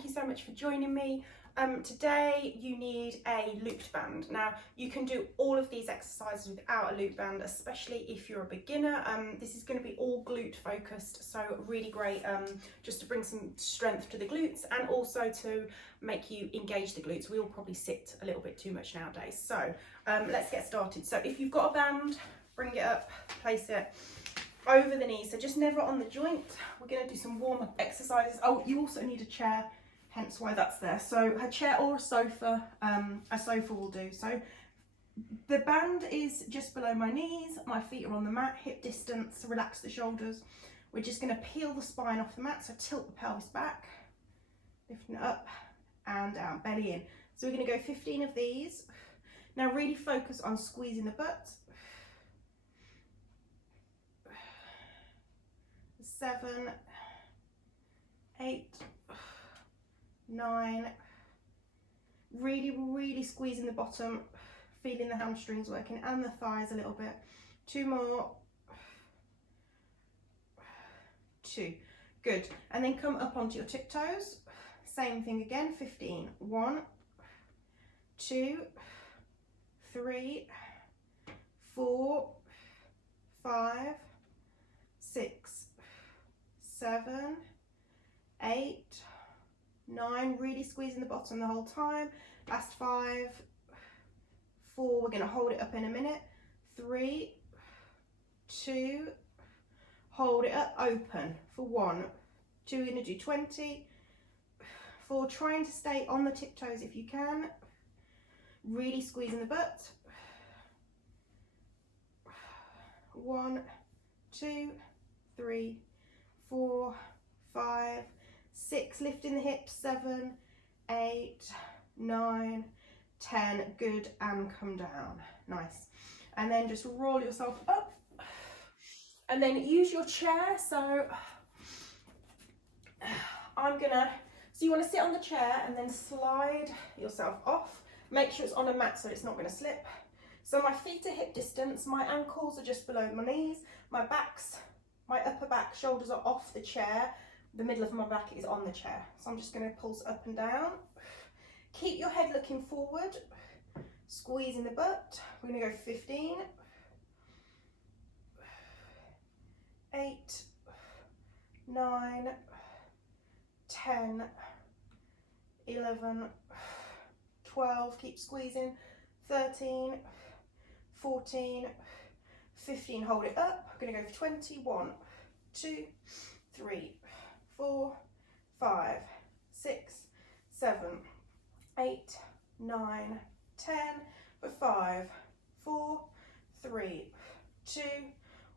thank you so much for joining me. Today you need a looped band. Now you can do all of these exercises without a loop band, especially if you're a beginner. This is going to be all glute focused, so really great just to bring some strength to the glutes and also to make you engage the glutes. We all probably sit a little bit too much nowadays. So let's get started. So if you've got a band, bring it up, place it over the knees, so just never on the joint. We're going to do some warm-up exercises. Oh, you also need a chair, hence why that's there. So a chair or a sofa will do. So the band is just below my knees, my feet are on the mat, hip distance, relax the shoulders. We're just going to peel the spine off the mat, so tilt the pelvis back, lifting it up and down, belly in. So we're going to go 15 of these. Now really focus on squeezing the butt. 7, 8, 9, really squeezing the bottom, feeling the hamstrings working and the thighs a little bit. 2 more, 2, good. And then come up onto your tiptoes, same thing again, 15, 1, 2, 3, 4, 5, 6, 7, 8, 9, really squeezing the bottom the whole time. Last 5, 4, we're going to hold it up in a minute. 3, 2, hold it up, open for 1, 2, we're going to do 20, 4, trying to stay on the tiptoes if you can, really squeezing the butt. 1, 2, 3, 4, 5, 6, lifting the hips, 7, 8, 9, 10, good, and come down, nice. And then just roll yourself up and then use your chair. So you want to sit on the chair and then slide yourself off. Make sure it's on a mat so it's not going to slip. So my feet are hip distance, my ankles are just below my knees, my upper back, shoulders are off the chair, the middle of my back is on the chair. So I'm just going to pulse up and down. Keep your head looking forward, squeezing the butt. We're going to go 15, 8, 9, 10, 11, 12, keep squeezing, 13, 14, 15, hold it up. I'm going to go for 20, 1, 2, 3, 4, 5, 6, 7, 8, 9, 10, for 5, 4, 3, 2,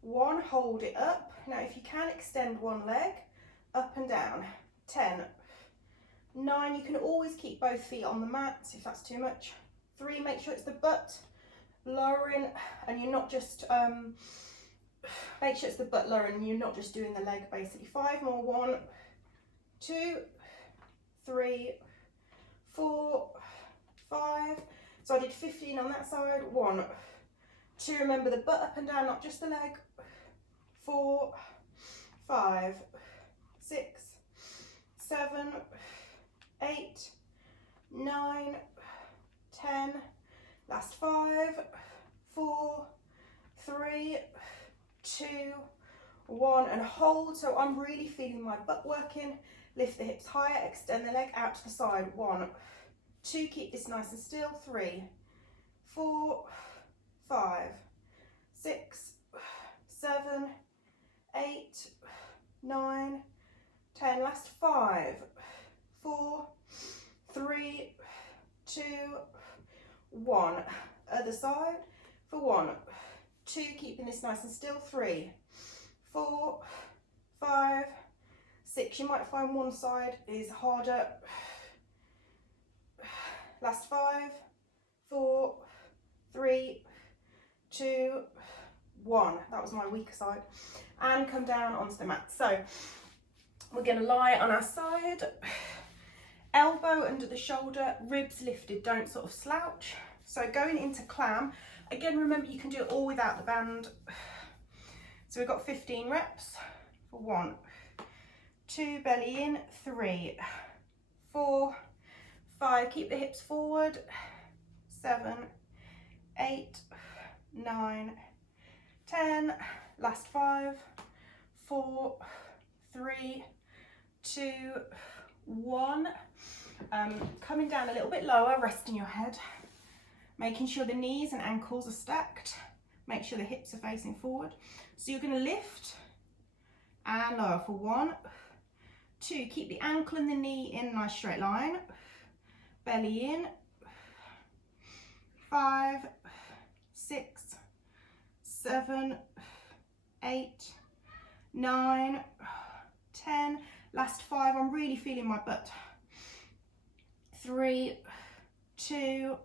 1, hold it up. Now if you can extend one leg, up and down, 10, 9, you can always keep both feet on the mat if that's too much. 3, make sure it's the butt lowering and you're not just make sure it's the butt lowering and you're not just doing the leg basically. 5 more, 1, 2, 3, 4, 5. So I did 15 on that side. 1, 2, remember the butt up and down, not just the leg. 4, 5, 6, 7, 8, 9, 10, last 5, 4, 3, 2, 1, and hold. So I'm really feeling my butt working. Lift the hips higher, extend the leg out to the side. 1, 2, keep this nice and still. 3, 4, 5, 6, 7, 8, 9, 10, last 5, 4, 3, 2, 1, other side for 1, 2, keeping this nice and still. 3, 4, 5, 6, you might find one side is harder. Last 5, 4, 3, 2, 1, that was my weaker side, and come down onto the mat. So we're going to lie on our side, elbow under the shoulder, ribs lifted, don't sort of slouch. So going into clam, again remember you can do it all without the band. So we've got 15 reps for 1, 2, belly in, 3, 4, 5, keep the hips forward, 7, 8, 9, 10, last 5, 4, 3, 2, 1. Coming down a little bit lower, resting your head, making sure the knees and ankles are stacked, make sure the hips are facing forward. So you're going to lift and lower for 1, 2, keep the ankle and the knee in a nice straight line, belly in, 5, 6, 7, 8, 9, 10, last 5, I'm really feeling my butt, 3, 2,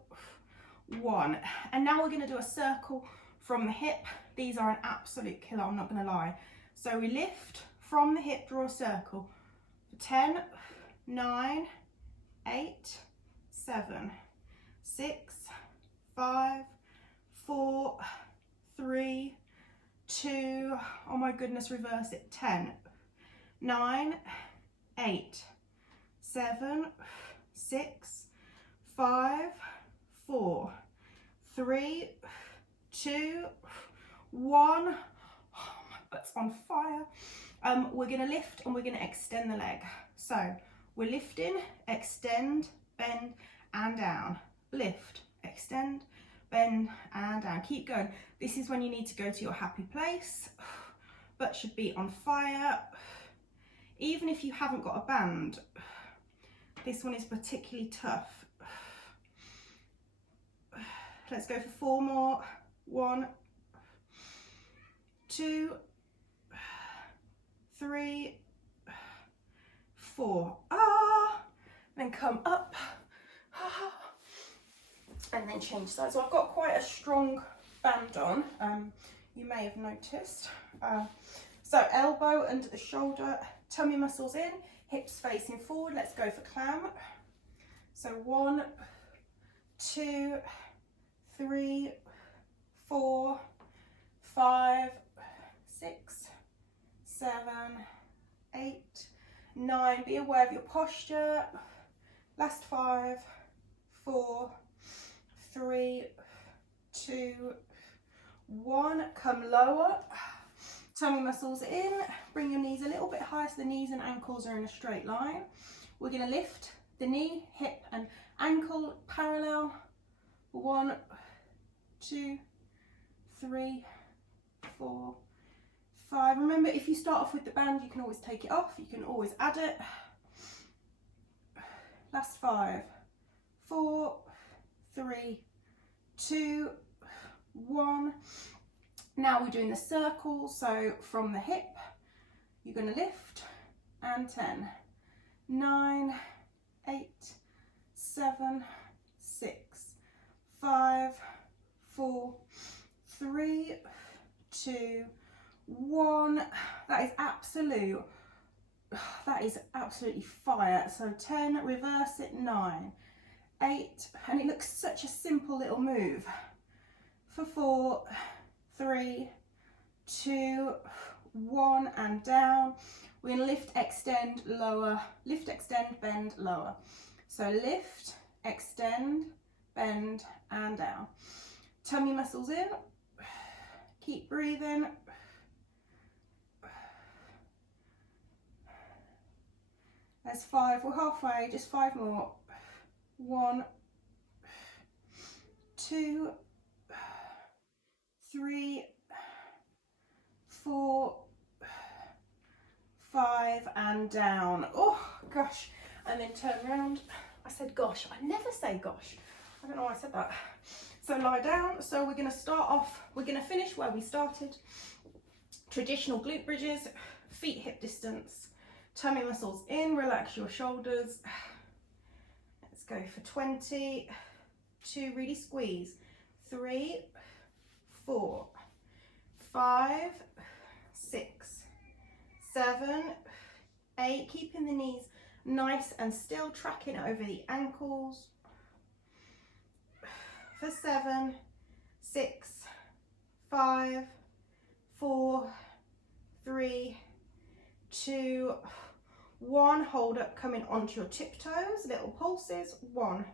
1, and now we're going to do a circle from the hip. These are an absolute killer, I'm not going to lie. So we lift from the hip, draw a circle, 10, 9, 8, 7, 6, 5, 4, 3, 2, oh my goodness, reverse it, 10, 9, 8, 7, 6, 5, 4, 3, 2, 1. Oh, my butt's on fire. We're going to lift and we're going to extend the leg. So we're lifting, extend, bend and down. Lift, extend, bend and down. Keep going. This is when you need to go to your happy place. Butt should be on fire. Even if you haven't got a band, this one is particularly tough. Let's go for 4 more. 1, 2, 3, 4. Then come up. And then change sides. So I've got quite a strong band on. You may have noticed. So elbow under the shoulder, tummy muscles in, hips facing forward. Let's go for clam. So 1, 2, 3, 4, 5, 6, 7, 8, 9. Be aware of your posture. Last 5, 4, 3, 2, 1. Come lower. Tummy muscles in. Bring your knees a little bit higher so the knees and ankles are in a straight line. We're going to lift the knee, hip and ankle parallel. 1, 2, 3, 4, 5. Remember, if you start off with the band, you can always take it off. You can always add it. Last 5, 4, 3, 2, 1. Now we're doing the circle. So from the hip, you're going to lift and 10, 9, 8, 7, 6, 5, 4, 3, 2, 1. That is absolutely fire. So 10, reverse it, 9, 8, and it looks such a simple little move. For 4, 3, 2, 1, and down. We're going to lift, extend, lower, lift, extend, bend, lower. So lift, extend, bend and down. Tummy muscles in. Keep breathing. There's 5, we're halfway, just 5 more. 1, 2, 3, 4, 5 and down. Oh gosh, and then turn around. I said gosh, I never say gosh. I don't know why I said that. So lie down. So we're going to start off, we're going to finish where we started. Traditional glute bridges, feet hip distance, tummy muscles in, relax your shoulders. Let's go for 20, 2, really squeeze, 3, 4, 5, 6, 7, 8, keeping the knees nice and still, tracking over the ankles. For 7, 6, 5, 4, 3, 2, 1, hold up, coming onto your tiptoes, little pulses, 1,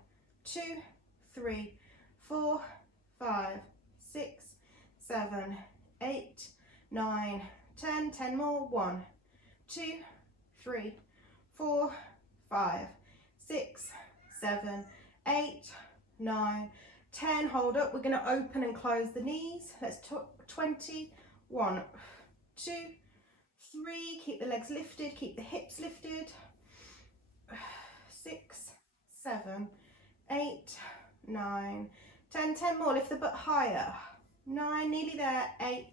2, 3, 4, 5, 6, 7, 8, 9, 10, 10 more, 1, 2, 3, 4, 5, 6, 7, 8, 9, 10, hold up, we're going to open and close the knees, let's 20, 1, 2, 3, keep the legs lifted, keep the hips lifted, 6, 7, 8, 9, 10, 10 more, lift the butt higher, 9, nearly there, 8,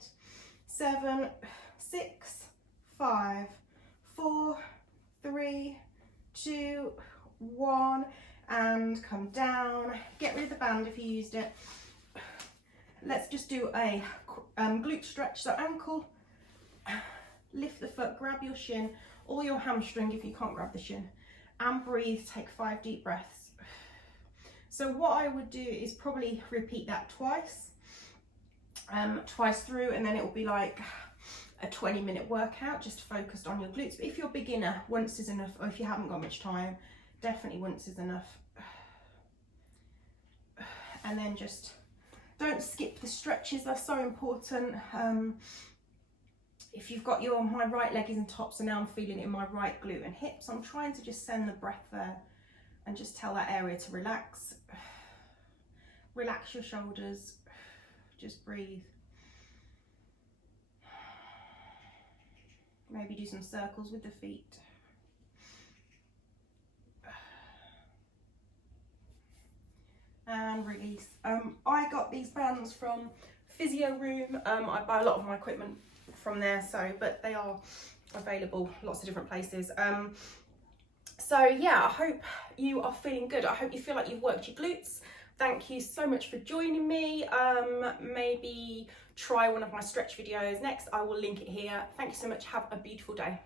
7, 6, 5, 4, 3, 2, 1, and come down, get rid of the band if you used it. Let's just do a glute stretch, so ankle, lift the foot, grab your shin or your hamstring if you can't grab the shin, and breathe, take 5 deep breaths. So what I would do is probably repeat that twice through, and then it will be like a 20-minute workout just focused on your glutes. But if you're a beginner, once is enough, or if you haven't got much time, definitely once is enough. And then just don't skip the stretches, they're so important. If you've got my right leg is in top, so now I'm feeling it in my right glute and hips, I'm trying to just send the breath there and just tell that area to relax. Relax your shoulders, just breathe. Maybe do some circles with the feet. And release. I got these bands from Physio Room. I buy a lot of my equipment from there, but they are available lots of different places. So yeah, I hope you are feeling good. I hope you feel like you've worked your glutes. Thank you so much for joining me. Maybe try one of my stretch videos next. I will link it here. Thank you so much. Have a beautiful day.